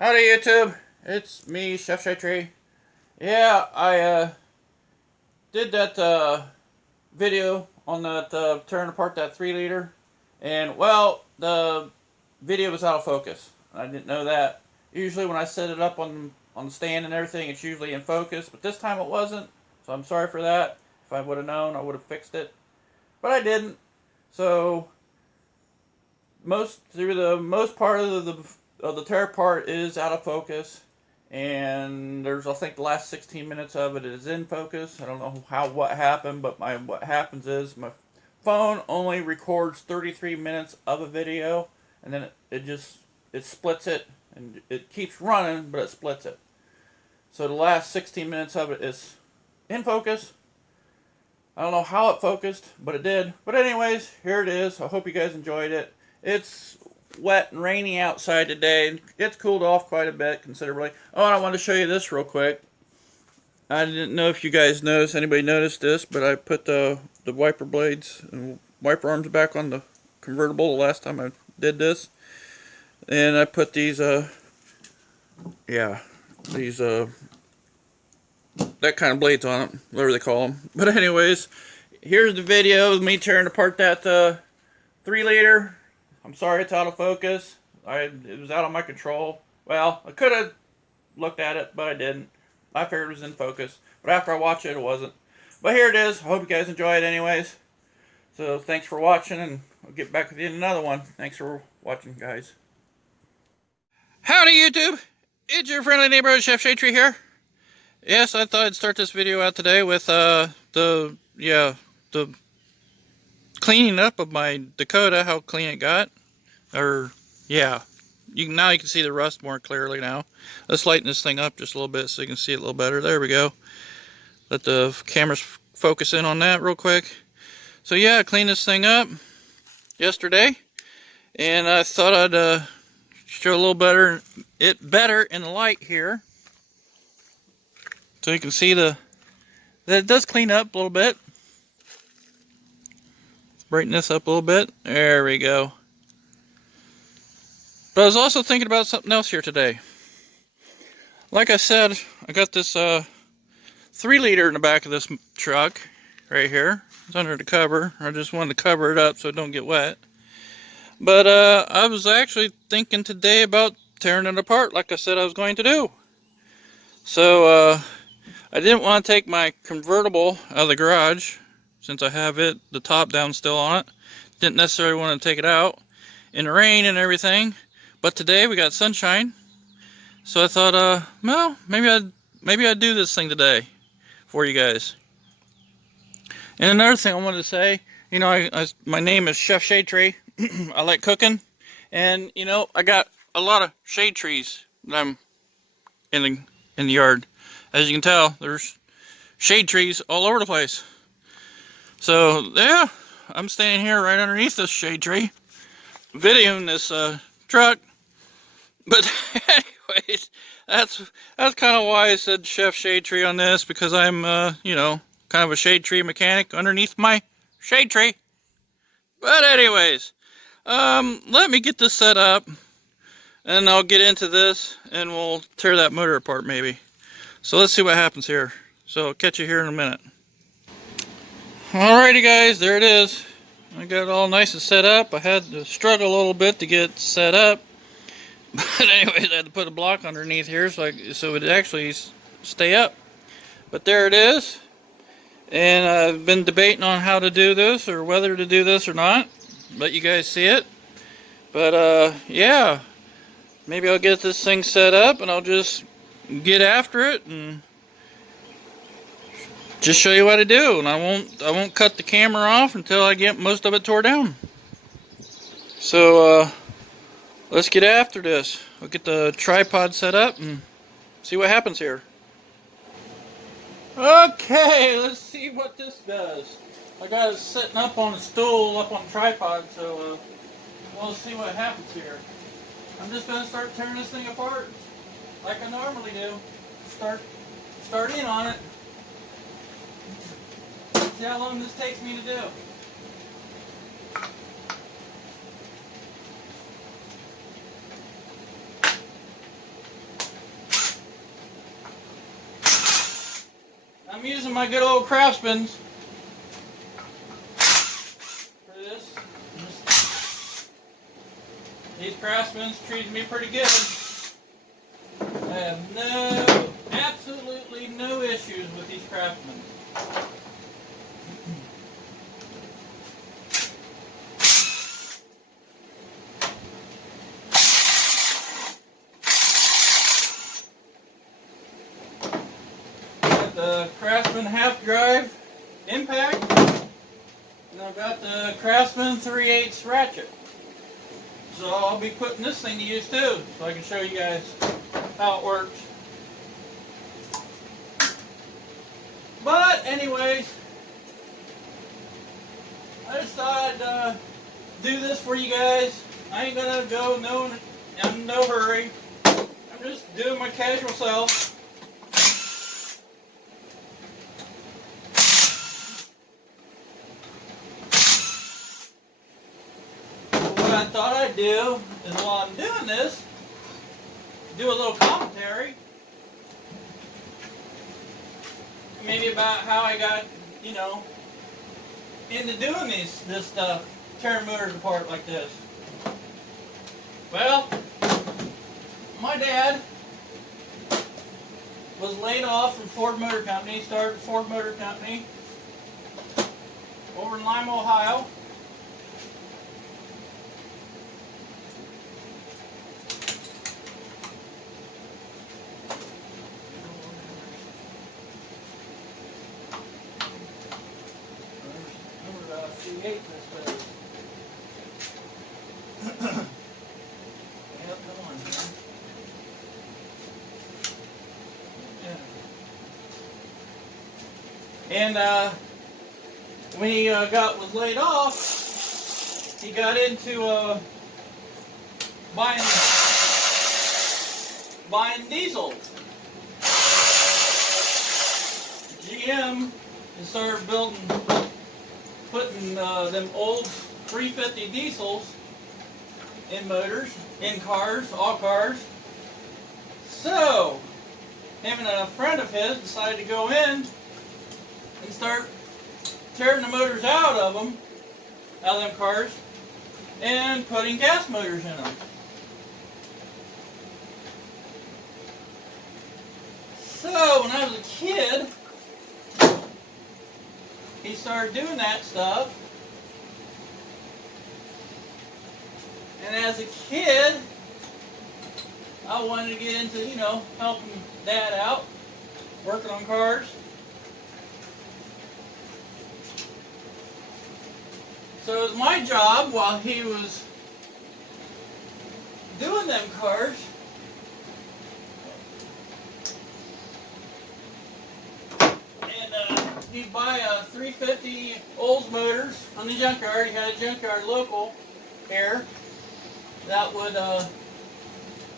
Howdy YouTube, it's me, Chef Shay Tree. Yeah, I did that video on that tearing apart that 3 liter, and well, the video was out of focus. I didn't know that. Usually when I set it up on the stand and everything, it's usually in focus, but this time it wasn't. So I'm sorry for that. If I would have known, I would have fixed it, but I didn't. So most part of the tear part is out of focus, and there's, I think, the last 16 minutes of it is in focus. I don't know what happened, but what happens is my phone only records 33 minutes of a video, and then it splits it, and it keeps running, but it splits it. So the last 16 minutes of it is in focus. I don't know how it focused, but it did. But anyways, here it is. I hope you guys enjoyed it. It's wet and rainy outside today. It's cooled off quite a bit considerably. Oh, and I wanted to show you this real quick. I didn't know if you guys noticed, anybody noticed this, but I put the wiper blades and wiper arms back on the convertible the last time I did this. And I put these, that kind of blades on it, whatever they call them. But anyways, here's the video of me tearing apart that 3 liter. I'm sorry it's out of focus. It was out of my control. Well, I could have looked at it, but I didn't. I figured it was in focus, but after I watched it, it wasn't. But here it is. I hope you guys enjoy it anyways. So thanks for watching, and I'll get back with you in another one. Thanks for watching, guys. Howdy YouTube! It's your friendly neighborhood Chef Shay Tree here. Yes, I thought I'd start this video out today with the cleaning up of my Dakota, how clean it got. Now you can see the rust more clearly now. Let's lighten this thing up just a little bit so you can see it a little better. There we go. Let the cameras focus in on that real quick. So yeah, I cleaned this thing up yesterday, and I thought I'd show a little better in the light here, so you can see that it does clean up a little bit. Brighten this up a little bit. There we go. But I was also thinking about something else here today. Like I said, I got this 3 liter in the back of this truck right here. It's under the cover. I just wanted to cover it up so it don't get wet. But I was actually thinking today about tearing it apart like I said I was going to do. So I didn't want to take my convertible out of the garage since I have the top down still on it. Didn't necessarily want to take it out in the rain and everything. But today we got sunshine, so I thought, well, maybe I'd do this thing today for you guys. And another thing I wanted to say, you know, my name is Chef Shade Tree. I like cooking, and you know, I got a lot of shade trees that I'm in the yard. As you can tell, there's shade trees all over the place. So yeah, I'm standing here right underneath this shade tree, videoing this truck. But anyways, that's kind of why I said Chef Shade Tree on this, because I'm you know, kind of a shade tree mechanic underneath my shade tree. But anyways, let me get this set up, and I'll get into this, and we'll tear that motor apart maybe. So let's see what happens here. So I'll catch you here in a minute. Alrighty guys, there it is. I got it all nice and set up. I had to struggle a little bit to get it set up. But anyways, I had to put a block underneath here so it would actually stay up. But there it is. And I've been debating on how to do this, or whether to do this or not. Let you guys see it. But yeah, maybe I'll get this thing set up and I'll just get after it and just show you what to do. And I won't cut the camera off until I get most of it tore down. So let's get after this. We'll get the tripod set up and see what happens here. Okay, let's see what this does. I got it sitting up on a stool, up on a tripod, so we'll see what happens here. I'm just going to start tearing this thing apart like I normally do. Start in on it. See how long this takes me to do. I'm using my good old Craftsman for this. These Craftsman treated me pretty good. I have absolutely no issues with these Craftsman. Got the Craftsman half drive impact, and I've got the Craftsman 3/8 ratchet. So I'll be putting this thing to use too, so I can show you guys how it works. But anyways, I just thought I'd do this for you guys. I ain't gonna go in no hurry. I'm just doing my casual self. What I thought I'd do is while I'm doing this, do a little commentary. Maybe about how I got, into doing this stuff, tearing motors apart like this. Well, my dad was laid off from Ford Motor Company, started Ford Motor Company over in Lima, Ohio. Yep, come on, man. Yeah. And when he was laid off, he got into buying diesel. GM started putting them old 350 diesels in motors, in cars, all cars. So, him and a friend of his decided to go in and start tearing the motors out of them cars, and putting gas motors in them. So, when I was a kid, he started doing that stuff. And as a kid, I wanted to get into, helping Dad out, working on cars. So it was my job while he was doing them cars he'd buy 350 Olds motors on the junkyard. He had a junkyard local here that would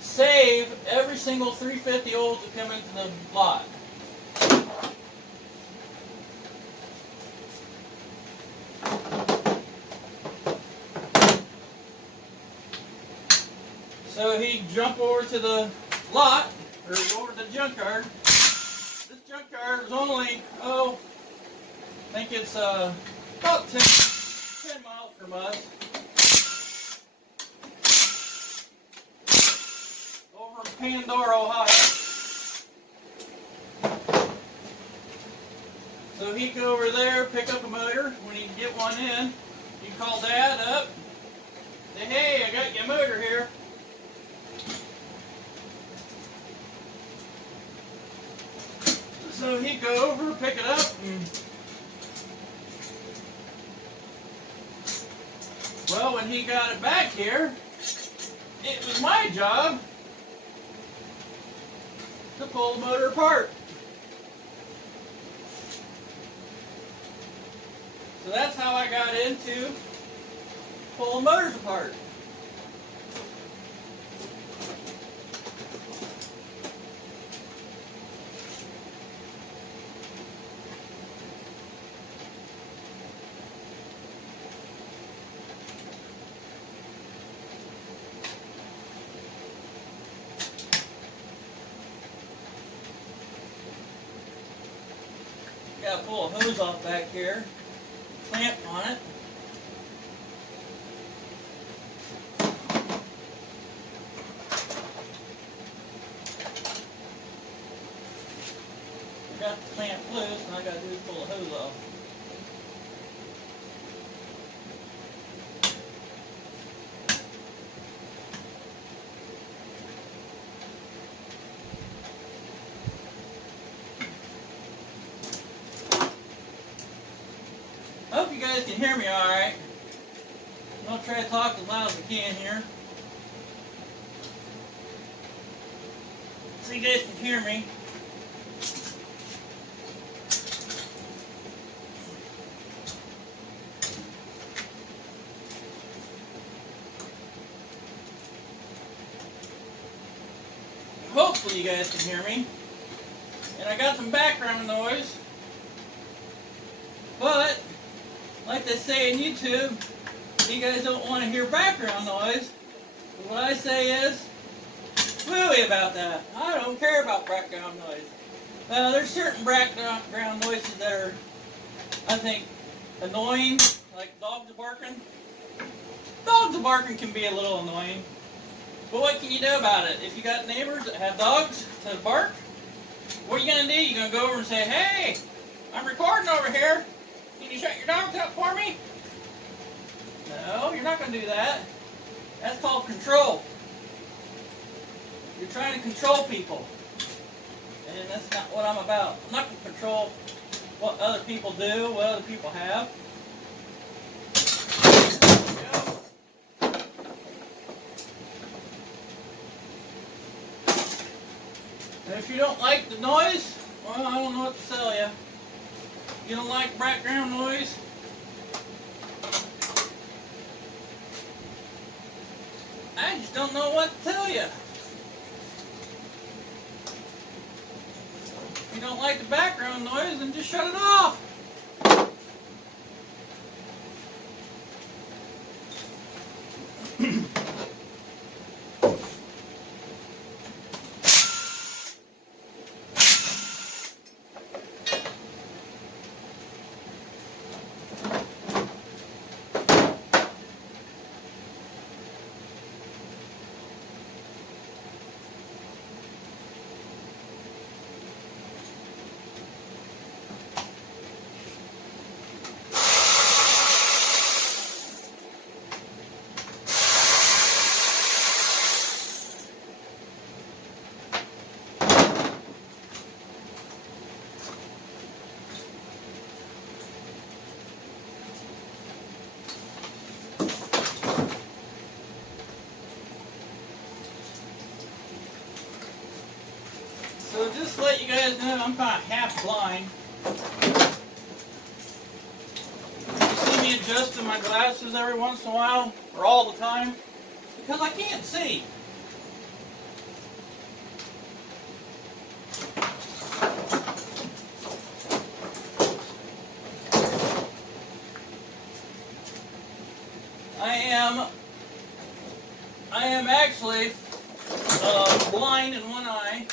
save every single 350 Olds that come into the lot. So he'd jump over to the lot, or over to the junkyard. This junkyard was only, I think it's about 10 miles from us. Over in Pandora, Ohio. So he'd go over there, pick up a motor. When he'd get one in, he'd call Dad up. Say, hey, I got your motor here. So he'd go over, pick it up, and well, when he got it back here, it was my job to pull the motor apart. So that's how I got into pulling motors apart. gotta pull a hose off back here, clamp on it. I got the clamp loose, and I gotta do is pull the hose off. I hope you guys can hear me alright. I'll try to talk as loud as I can here, so you guys can hear me. Hopefully you guys can hear me. And I got some background noise. But, like they say in YouTube, you guys don't want to hear background noise. But what I say is, fooey about that. I don't care about background noise. There's certain background noises that are, I think, annoying, like dogs barking. Dogs barking can be a little annoying. But what can you do about it? If you got neighbors that have dogs that bark, what are you going to do? You're going to go over and say, hey, I'm recording over here. Can you shut your dogs up for me? No, you're not going to do that. That's called control. You're trying to control people. And that's not what I'm about. I'm not going to control what other people do, what other people have. And if you don't like the noise, well, I don't know what to tell you. You don't like background noise? I just don't know what to tell you. If you don't like the background noise, then just shut it off. So just to let you guys know, I'm kind of half blind. You see me adjusting my glasses every once in a while, or all the time, because I can't see. I am actually blind in one eye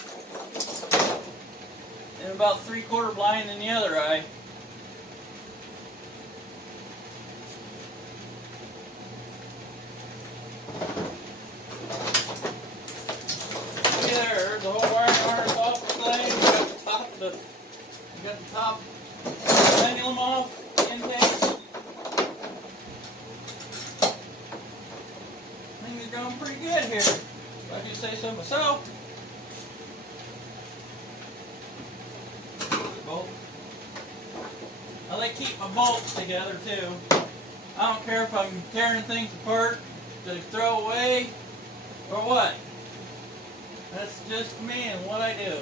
and about 3/4 blind in the other eye. There's the whole wiring harness off the thing. You got the top pendulum off, intake. Things are going pretty good here, if I do say so myself. Bolt. I like to keep my bolts together too. I don't care if I'm tearing things apart to throw away or what. That's just me and what I do.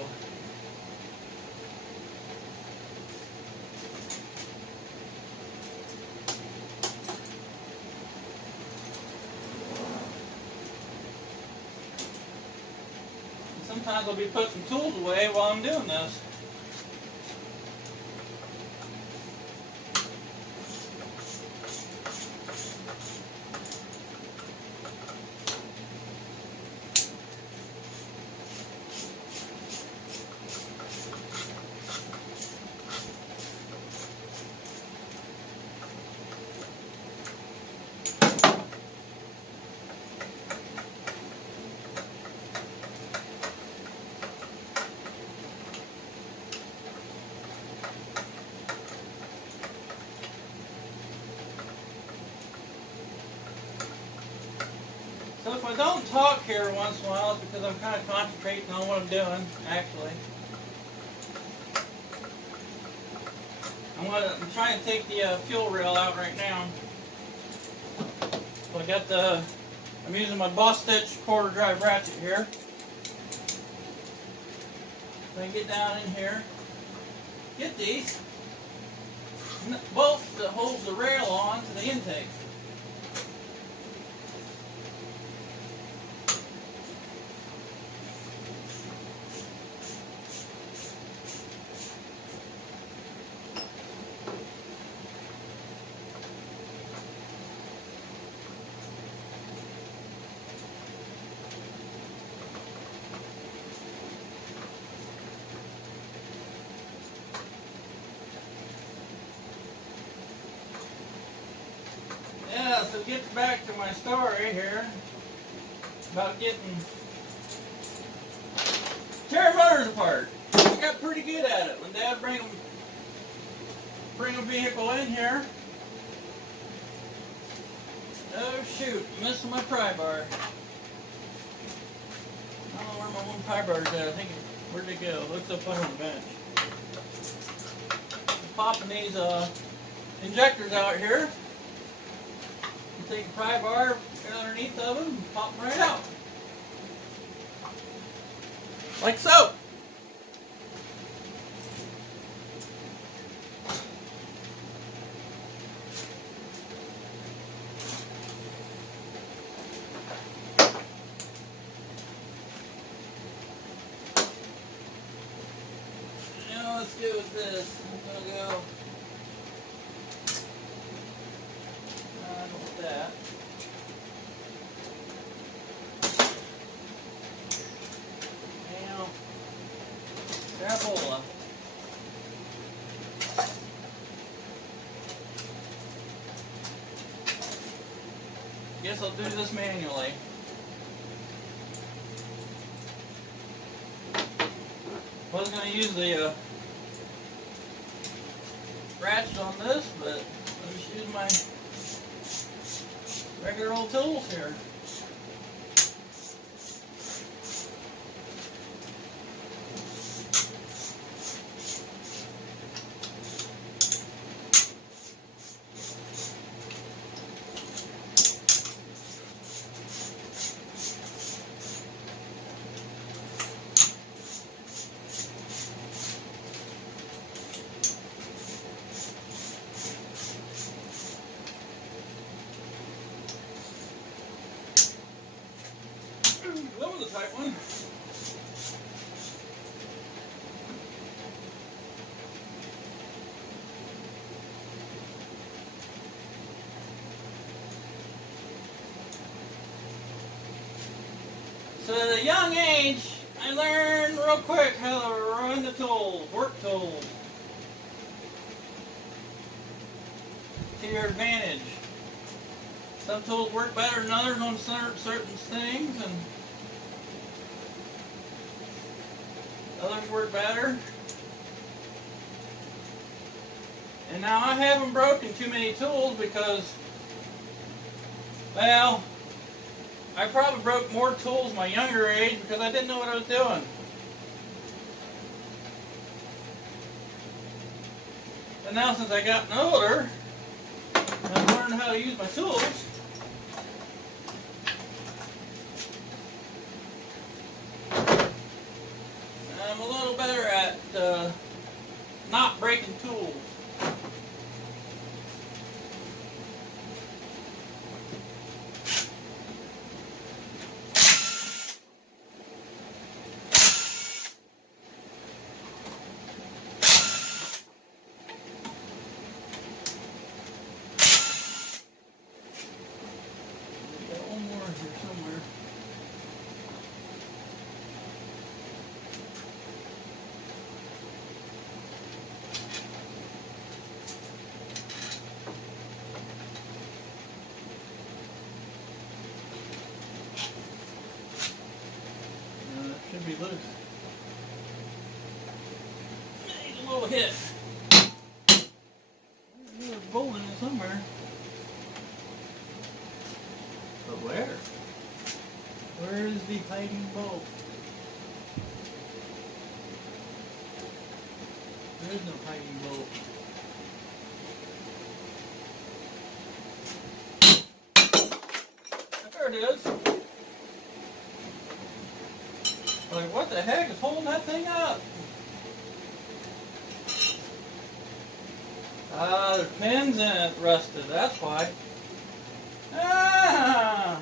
Sometimes I'll be putting some tools away while I'm doing this. I don't talk here once in a while because I'm kind of concentrating on what I'm doing, actually. I'm trying to take the fuel rail out right now. So I'm using my Boss Stitch quarter drive ratchet here. So I get down in here, get these bolts that hold the rail on to the intake. Yeah, so get back to my story here about tearing motors apart. I got pretty good at it. When Dad bring a vehicle in here. Oh shoot, missing my pry bar. I don't know where my one pry bar is at. I think where'd it go? Looks up on the bench. I'm popping these injectors out here. Take a pry bar, get underneath of them, and pop them right out. Like so. Now let's go with this. I'm going to go with that. Now, crapola. Guess I'll do this manually. Wasn't going to use the ratchet on this, but I'll just use my regular old tools here. That was a tight one. So at a young age, I learned real quick how to run the tools, work tools, to your advantage. Some tools work better than others on certain things, and others work better. And now I haven't broken too many tools because, well, I probably broke more tools my younger age because I didn't know what I was doing. And now since I gotten older, I've learned how to use my tools. I'm a little better at not breaking tools. Got one more here somewhere. Should be loose. Needs a little hit. There's a bolt in it somewhere. But where? the hiding bolt? There is no hiding bolt. There it is. Like, what the heck is holding that thing up? Ah, there's pins in it rusted, that's why. Ah!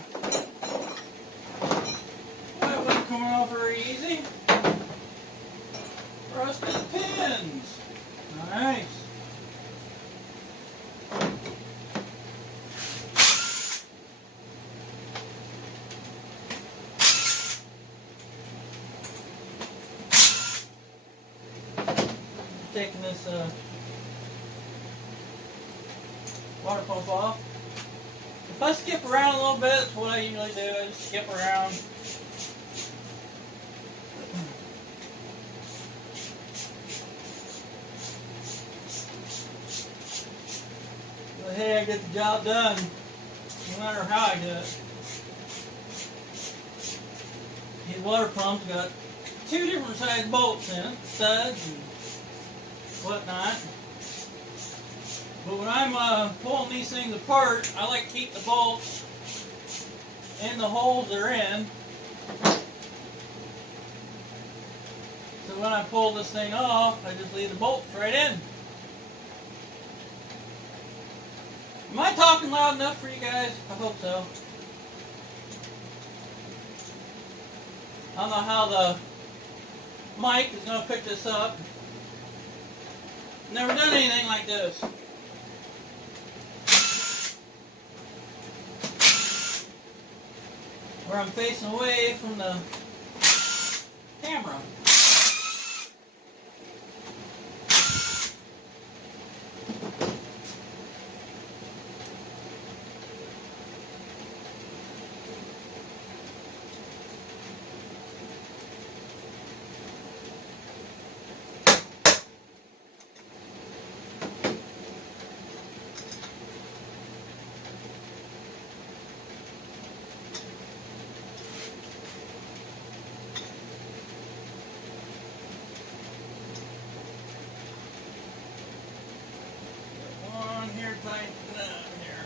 That wasn't coming off very easy. Rusted pins. Nice. Taking this water pump off. If I skip around a little bit, that's what I usually do. I just skip around. But hey, I get the job done, no matter how I do it. These water pumps got 2 different size bolts in it, studs and whatnot. But when I'm pulling these things apart, I like to keep the bolts in the holes they're in. So when I pull this thing off, I just leave the bolts right in. Am I talking loud enough for you guys? I hope so. I don't know how the mic is going to pick this up. Never done anything like this. Where I'm facing away from the camera. Tighten up here.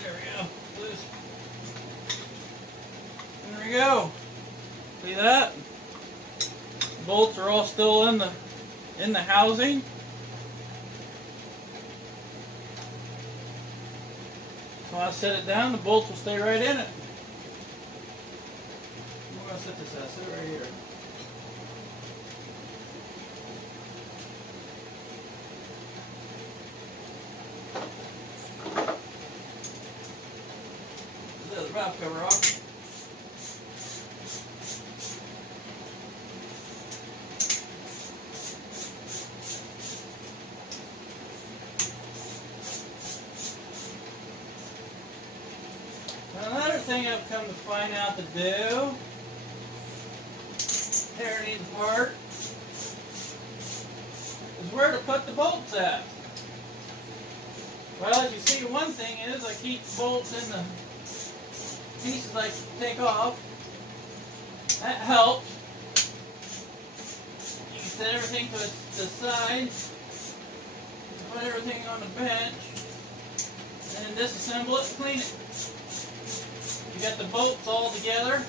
There we go. Loose. There we go. See that? The bolts are all still in the housing. So when I set it down, the bolts will stay right in it. I'm gonna set this out. Set it right here. The valve cover off. Another thing I've come to find out to do, tearing these apart, is where to put the bolts at. Well, as you see, one thing is I keep the bolts in the pieces I take off. That helps. You can set everything to the side, put everything on the bench, and then disassemble it and clean it. You got the bolts all together.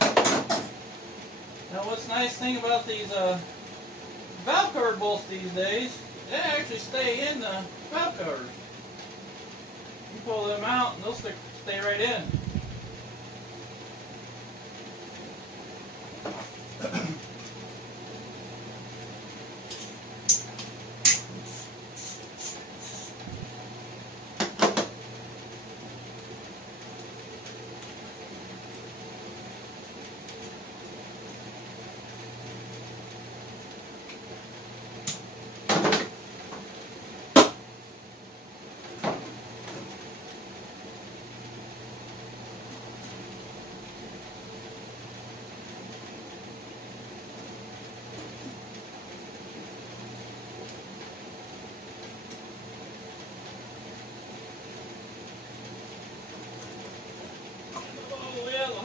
Now what's the nice thing about these valve cover bolts these days, they actually stay in the valve covers. You pull them out and they'll stay right in.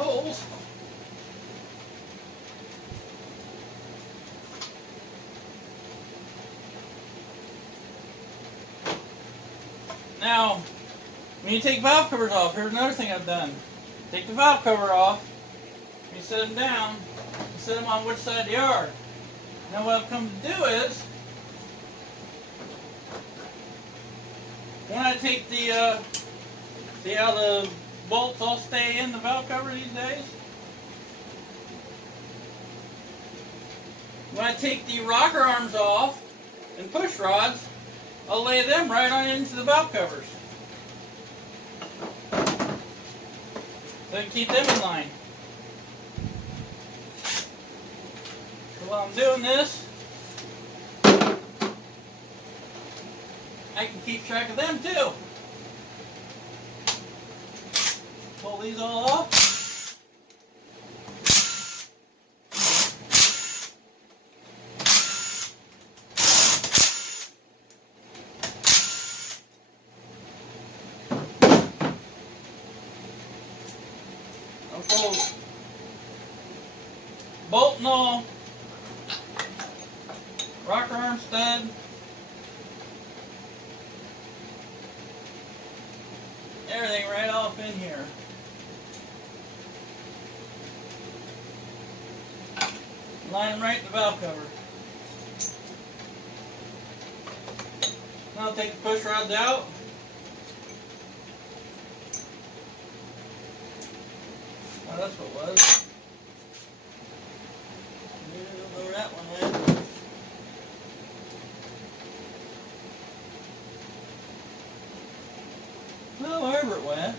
holes. Now, when you take valve covers off, here's another thing I've done. Take the valve cover off, you set them down, you set them on which side they are. Now what I've come to do is, when I take the, see how the bolts all stay in the valve cover these days? When I take the rocker arms off and push rods, I'll lay them right on into the valve covers. So I can keep them in line. So while I'm doing this, I can keep track of them too. Pull these all off. I'll pull bolt and all, rocker arm stud, everything right off in here. Line them right in the valve cover. Now I'll take the push rods out. Oh, that's what it was. Where that one went. Well, wherever it went.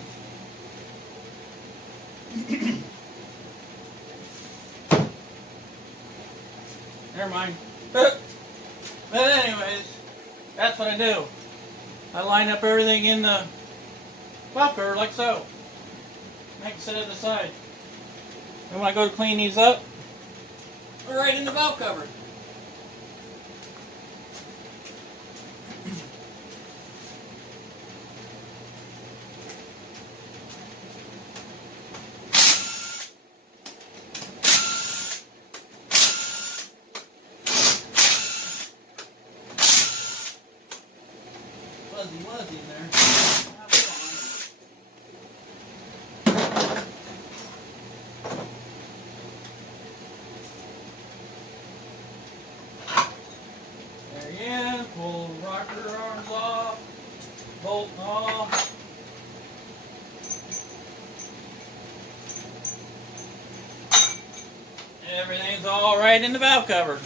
Never mind. But anyways, that's what I do. I line up everything in the valve cover like so. I can set it aside. And when I go to clean these up, they're right in the valve cover. Was in there. There he is. Pull the rocker arms off. Bolt off. Everything's all right in the valve cover.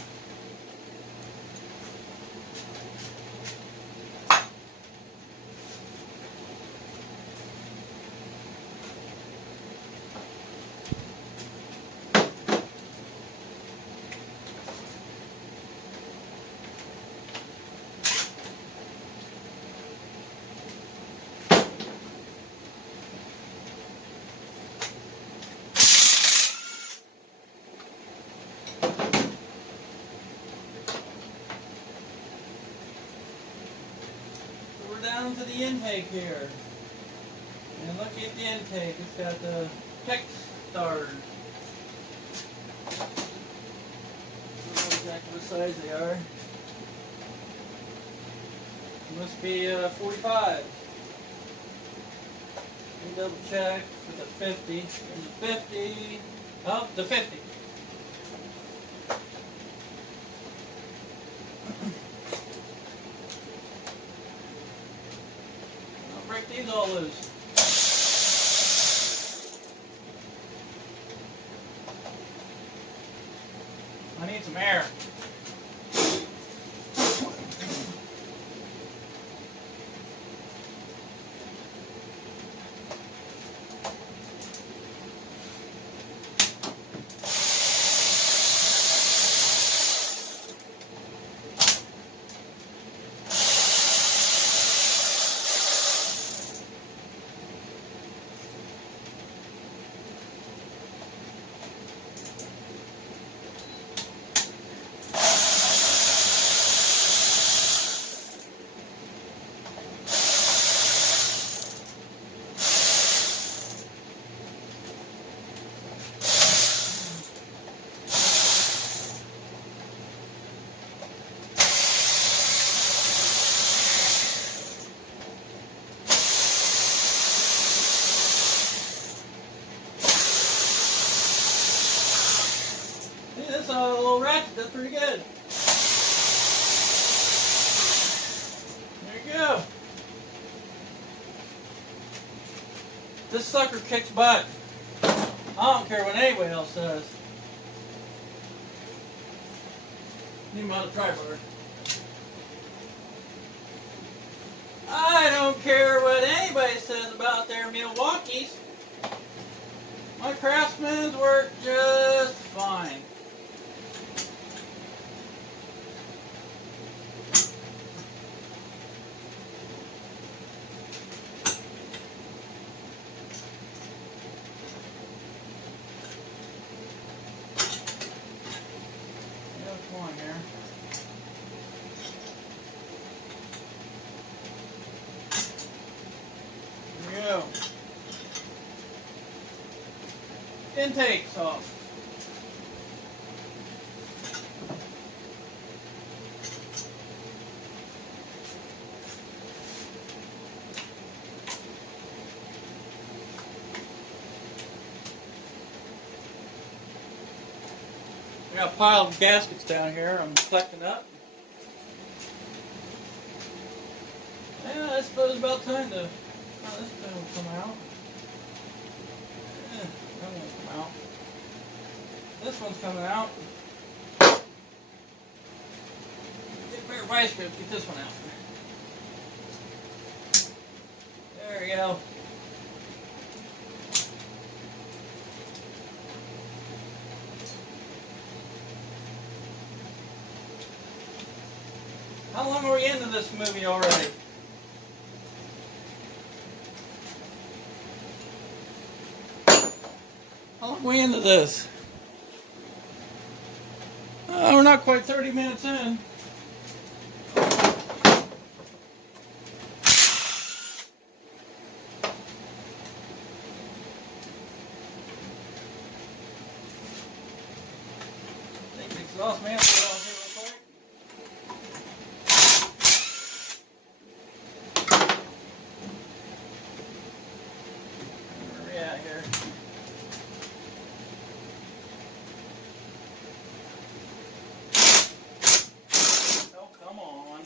Down to the intake here. And look at the intake. It's got the tech stars. I don't know exactly what size they are. It must be 45. Let me double check with the 50. There's a 50. Oh, the 50. Break these all loose. I need some air. That's a little ratchet. That's pretty good. There you go. This sucker kicks butt. I don't care what anybody else says. Need my other tripod. I don't care what anybody says about their Milwaukees. My Craftsman's work just fine. Come on here. There we go. Intakes off. I got a pile of gaskets down here I'm collecting up. Yeah, I suppose it's about time to... Oh, this thing will come out. Yeah, that won't come out. This one's coming out. Get a pair of vice grips, get this one out. There we go. How long are we into this movie already? How long are we into this? We're not quite 30 minutes in. Take the exhaust manifold off here real quick. Where are we at here? Oh, come on.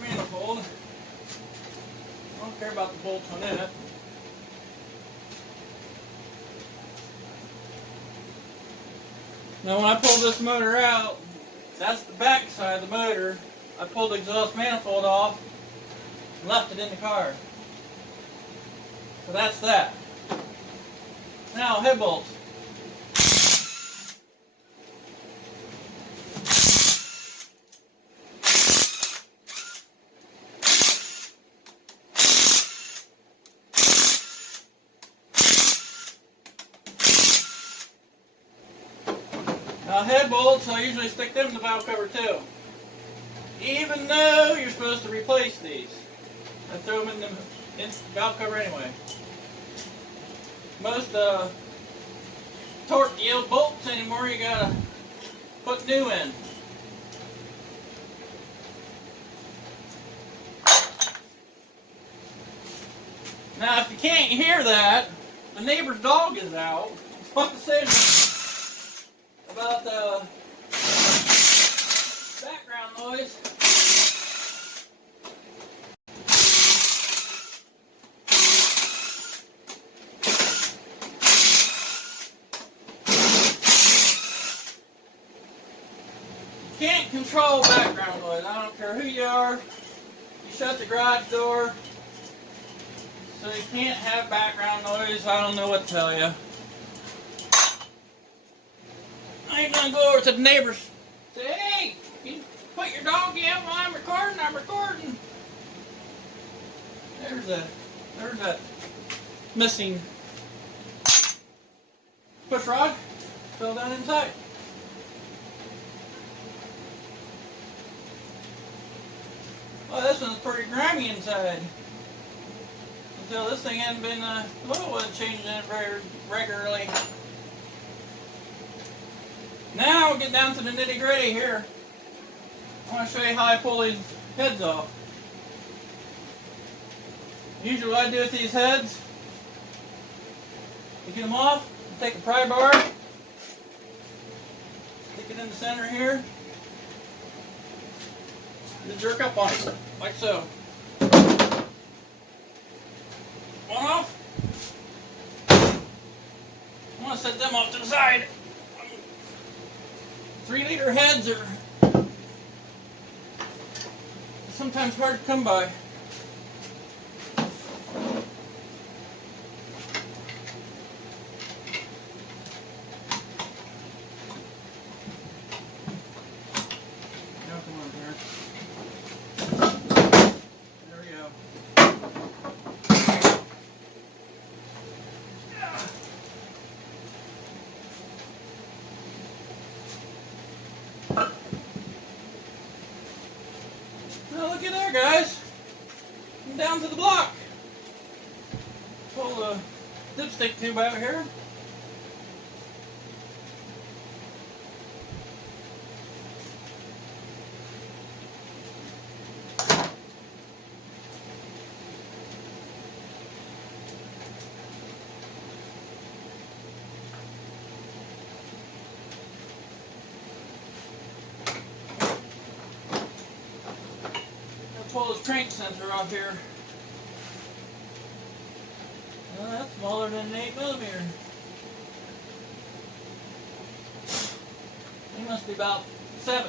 Manifold. I don't care about the bolts on it. Now when I pull this motor out, that's the back side of the motor. I pulled the exhaust manifold off and left it in the car. So that's that. Now head bolts. Now head bolts, I usually stick them in the valve cover too. Even though you're supposed to replace these. I throw them in the valve cover anyway. Most torque yield bolts anymore you gotta put new in. Now if you can't hear that, the neighbor's dog is out. What to say about the background noise. You can't control background noise. I don't care who you are. You shut the garage door, so you can't have background noise. I don't know what to tell you. I ain't gonna go over to the neighbors and say, hey, you put your dog in while I'm recording. There's that missing push rod. Fell down inside. Oh, this one's pretty grimy inside. until this thing hadn't been oil wasn't changing it very regularly. Now we'll get down to the nitty gritty here. I want to show you how I pull these heads off. Usually what I do with these heads, you get them off, take a pry bar, stick it in the center here, and then jerk up on it, like so. One off. I want to set them off to the side. 3-liter heads are sometimes hard to come by. Now come on here. There we go. Now look at there, guys. I'm down to the block. Pull the dipstick tube out here. Pull this crank sensor off here. Well, that's smaller than an 8mm. He must be about 7s.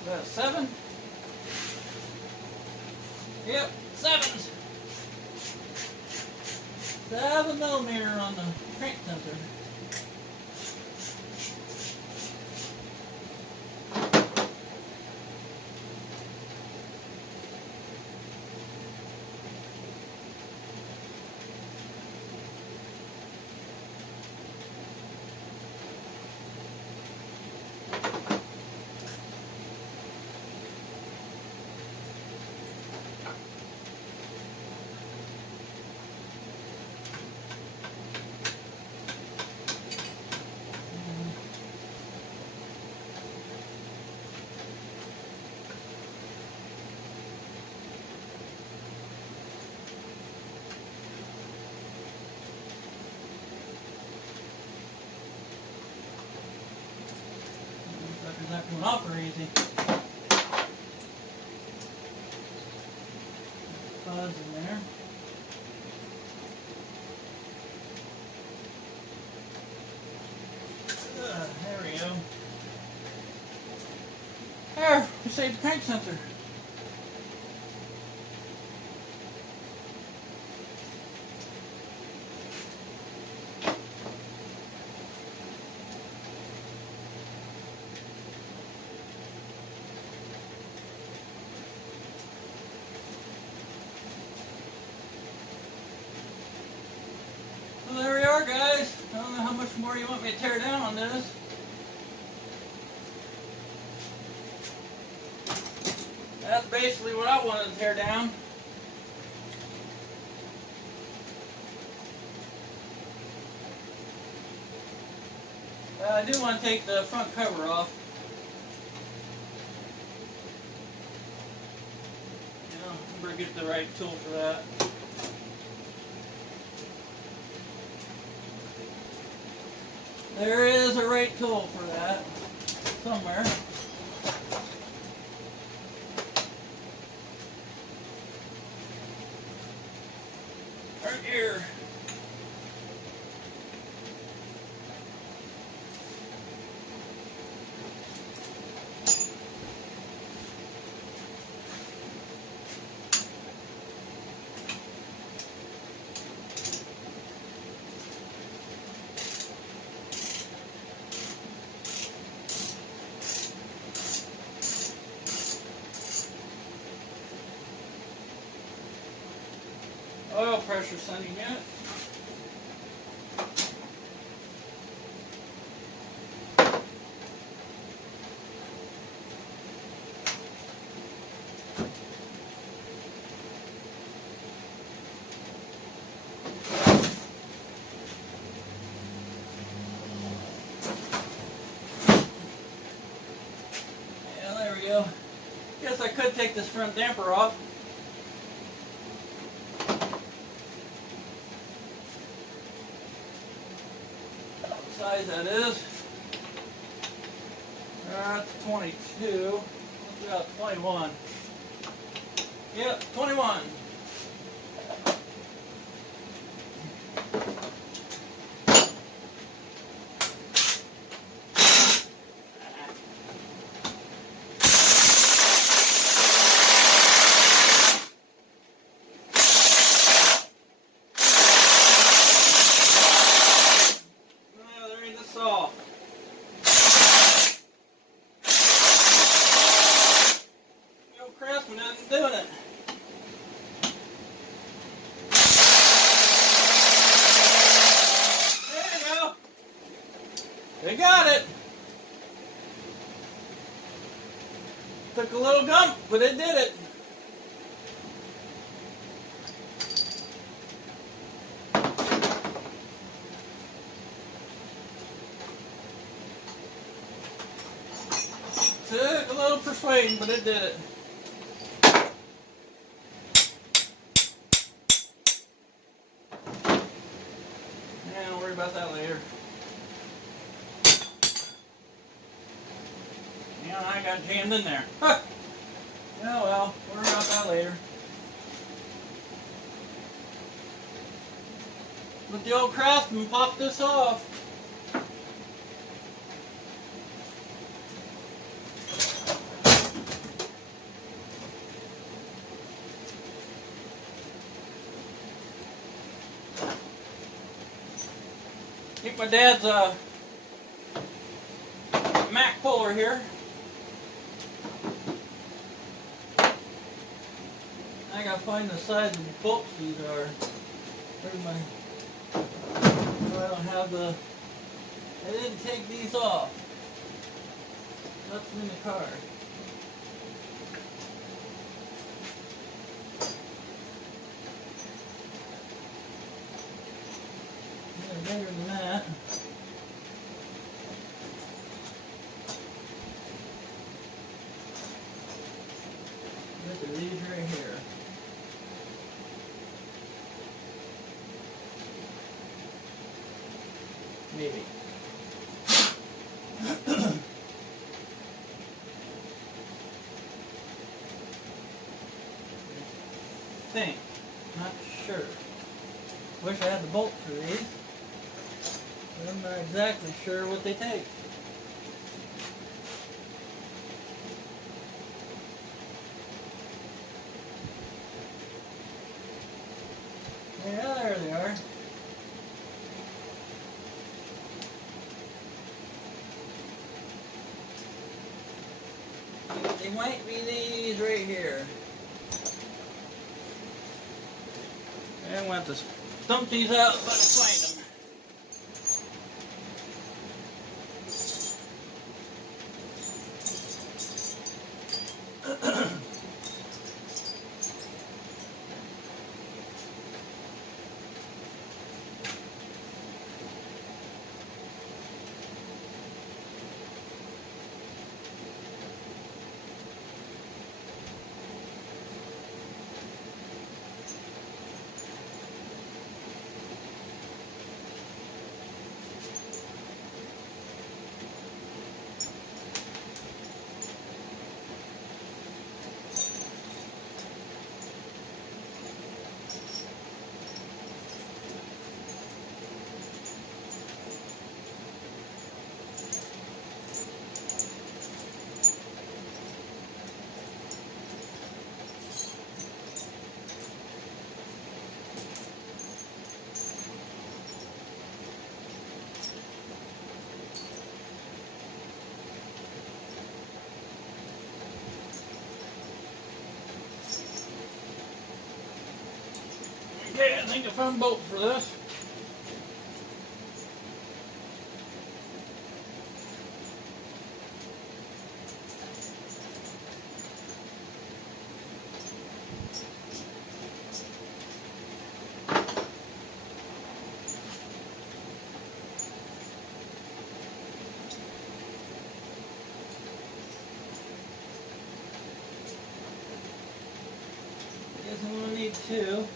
Is that a 7? Yep, 7s. 7mm on the crank sensor. Not coming off very easy. Fuzz in there. There we go. There, we saved the crank sensor. Well, there we are, guys. I don't know how much more you want me to tear down on this. That's basically what I wanted to tear down. I do want to take the front cover off. I better get the right tool for that. There is a right tool for that somewhere. Right here. Oil pressure sending unit. take this front damper off. What size that is? That's 22. What's that? 21. Yep, 21. Craftsman isn't doing it. There you go. They got it. Took a little gump, but it did it. Took a little persuading, but it did it. Don't worry about that later. Yeah, I got jammed in there. Huh. Oh well, worry about that later. But the old Craftsman popped this off. Get my dad's Mac puller here. I gotta find the size of the bolts these are. Where's my? I don't have the. I didn't take these off. That's in the car. Bigger than that. Look at these right here. Maybe. Think. Not sure. Wish I had the bolts for these. I'm not exactly sure what they take. Yeah, there they are. They might be these right here. I'm going to have to stump these out if I can find them. Okay, I think I found a bolt for this. need two.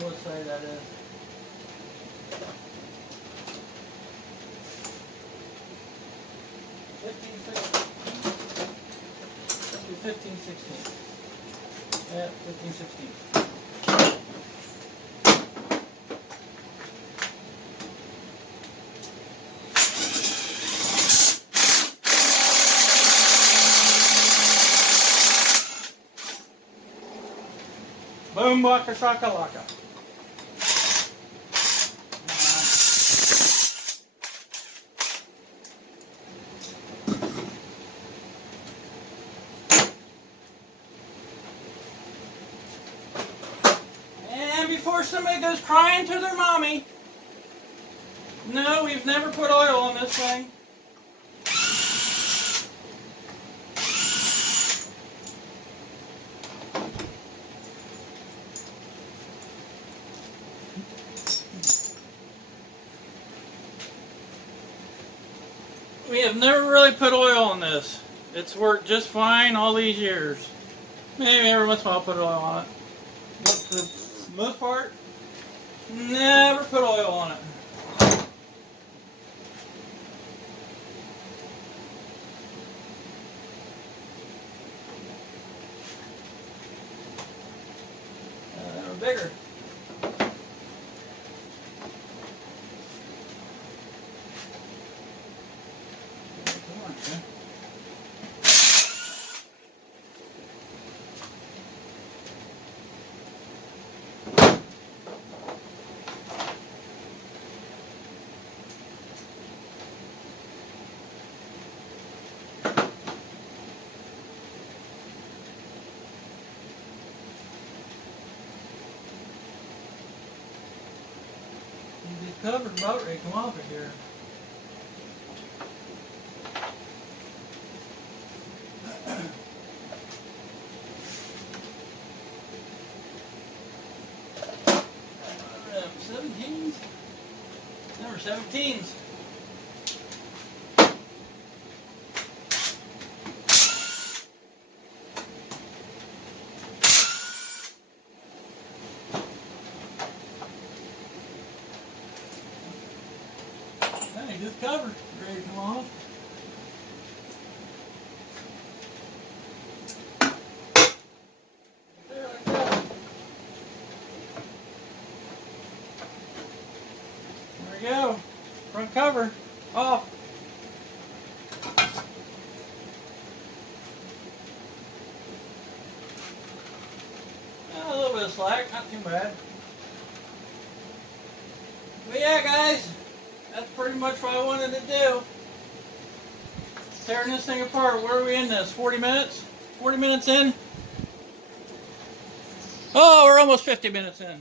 What side that is. Fifteen, 16. Yeah, 15, 16. Boom, waka, shaka, laka. And before somebody goes crying to their mommy, no, we've never put oil on this thing. We have never really put oil on this. It's worked just fine all these years. Maybe every once in a while I'll put oil on it. But for the most part, never put oil on it. Bigger. The covered boat ready to come off of here. Number 17s. This cover ready to come off. There, like that. There we go. Front cover off. A little bit of slack, not too bad. But yeah, guys. That's pretty much what I wanted to do. Tearing this thing apart. Where are we in this? 40 minutes? 40 minutes in? Oh, we're almost 50 minutes in.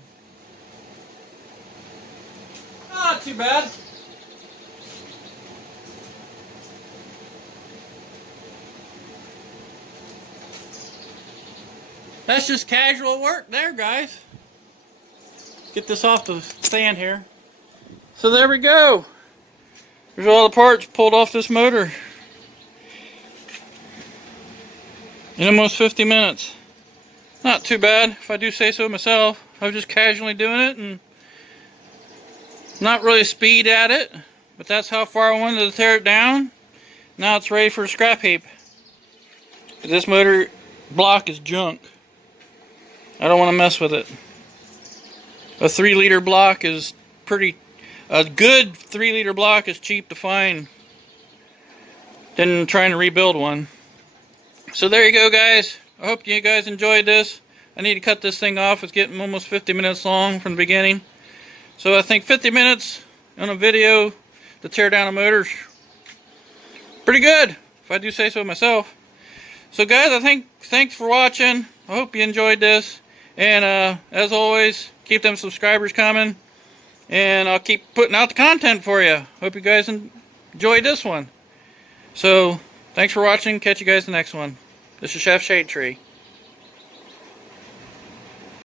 Not too bad. That's just casual work there, guys. Get this off the stand here. So there we go. There's all the parts pulled off this motor. In almost 50 minutes. Not too bad, if I do say so myself. I was just casually doing it and not really speed at it. But that's how far I wanted to tear it down. Now it's ready for a scrap heap. This motor block is junk. I don't want to mess with it. A 3-liter block is pretty... A good 3-liter block is cheap to find than trying to rebuild one. So there you go, guys. I hope you guys enjoyed this. I need to cut this thing off. It's getting almost 50 minutes long from the beginning. So I think 50 minutes on a video to tear down a motor, pretty good, if I do say so myself. So guys, thanks for watching. I hope you enjoyed this. And as always, keep them subscribers coming. And I'll keep putting out the content for you. Hope you guys enjoyed this one. So, thanks for watching. Catch you guys in the next one. This is Chef Shade Tree.